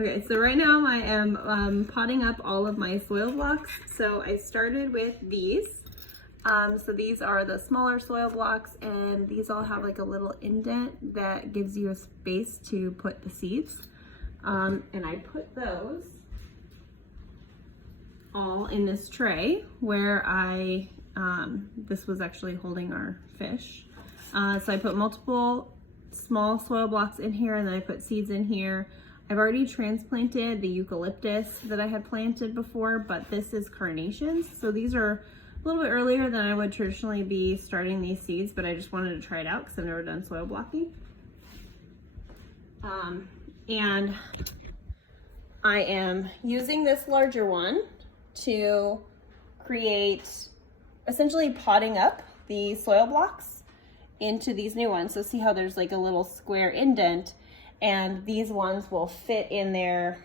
Okay, so right now I am potting up all of my soil blocks. So I started with these. So these are the smaller soil blocks, and these all have like a little indent that gives you a space to put the seeds. And I put those all in this tray where this was actually holding our fish. So I put multiple small soil blocks in here, and then I put seeds in here. I've already transplanted the eucalyptus that I had planted before, but this is carnations. So these are a little bit earlier than I would traditionally be starting these seeds, but I just wanted to try it out because I've never done soil blocking. And I am using this larger one to create, essentially potting up the soil blocks into these new ones. So see how there's like a little square indent, and these ones will fit in there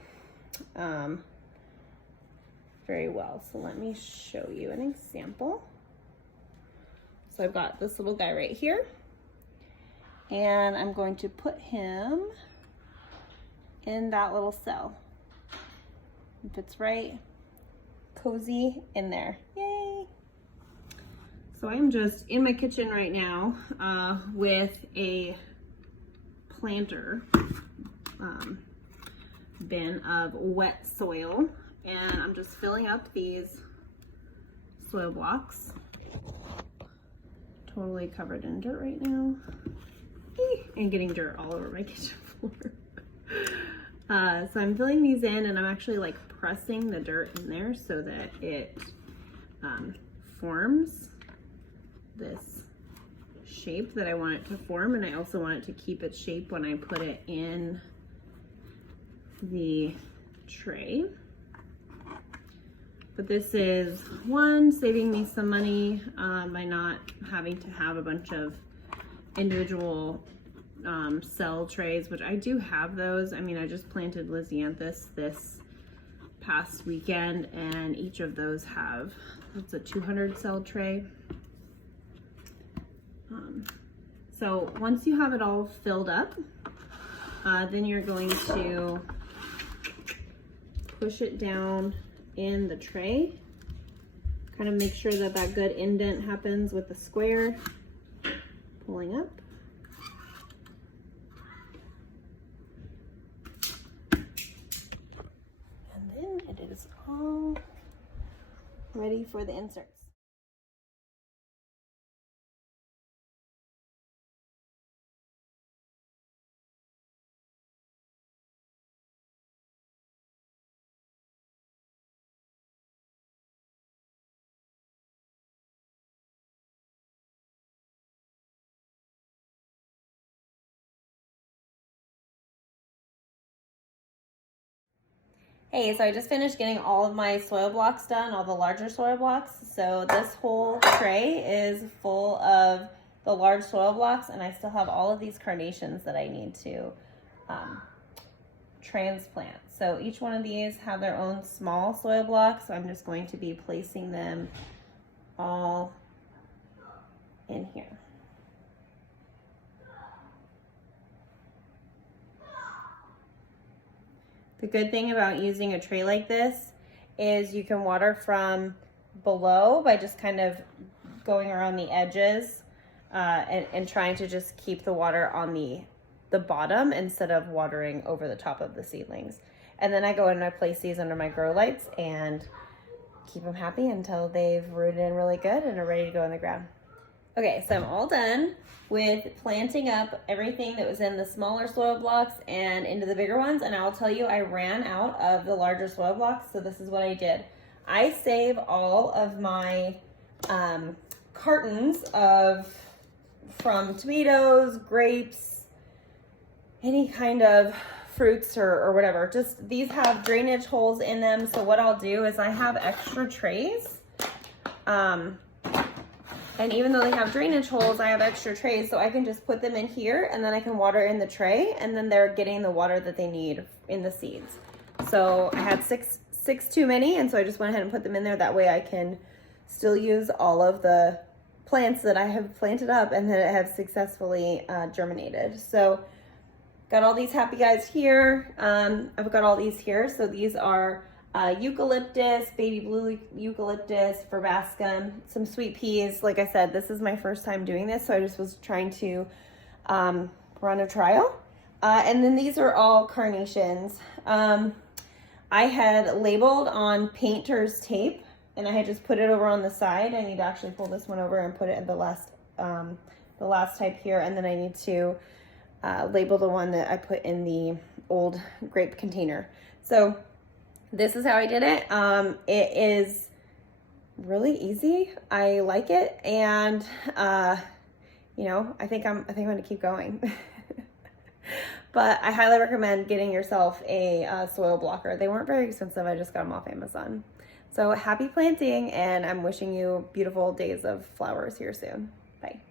very well. So let me show you an example. So I've got this little guy right here, and I'm going to put him in that little cell. It fits right cozy in there. Yay! So I'm just in my kitchen right now with a planter bin of wet soil, and I'm just filling up these soil blocks. Totally covered in dirt right now, and getting dirt all over my kitchen floor. So I'm filling these in, and I'm actually like pressing the dirt in there so that it forms this shape that I want it to form, and I also want it to keep its shape when I put it in the tray. But this is one, saving me some money by not having to have a bunch of individual cell trays, which I do have those. I mean, I just planted Lisianthus this past weekend, and each of those have, it's a 200 cell tray. So once you have it all filled up, then you're going to push it down in the tray. Kind of make sure that that good indent happens with the square. Pulling up. And then it is all ready for the inserts. Hey, so I just finished getting all of my soil blocks done, all the larger soil blocks. So this whole tray is full of the large soil blocks, and I still have all of these carnations that I need to transplant. So each one of these have their own small soil blocks, so I'm just going to be placing them all in here. The good thing about using a tray like this is you can water from below by just kind of going around the edges and trying to just keep the water on the bottom instead of watering over the top of the seedlings. And then I go in and I place these under my grow lights and keep them happy until they've rooted in really good and are ready to go in the ground. Okay, so I'm all done with planting up everything that was in the smaller soil blocks and into the bigger ones. And I'll tell you, I ran out of the larger soil blocks. So this is what I did. I save all of my cartons from tomatoes, grapes, any kind of fruits or whatever. Just these have drainage holes in them. So what I'll do is I have extra trays. And even though they have drainage holes, I have extra trays, so I can just put them in here, and then I can water in the tray, and then they're getting the water that they need in the seeds. So I had six too many, and so I just went ahead and put them in there. That way I can still use all of the plants that I have planted up and that have successfully germinated. So got all these happy guys here. I've got all these here. So these are eucalyptus, baby blue eucalyptus, verbascum, some sweet peas. Like I said, this is my first time doing this, so I just was trying to run a trial. And then these are all carnations. I had labeled on painter's tape, and I had just put it over on the side. I need to actually pull this one over and put it in the last type here, and then I need to label the one that I put in the old grape container. So this is how I did it. It is really easy. I like it, and you know, I think I'm gonna keep going. But I highly recommend getting yourself a soil blocker. They weren't very expensive. I just got them off Amazon. So happy planting, and I'm wishing you beautiful days of flowers here soon. Bye.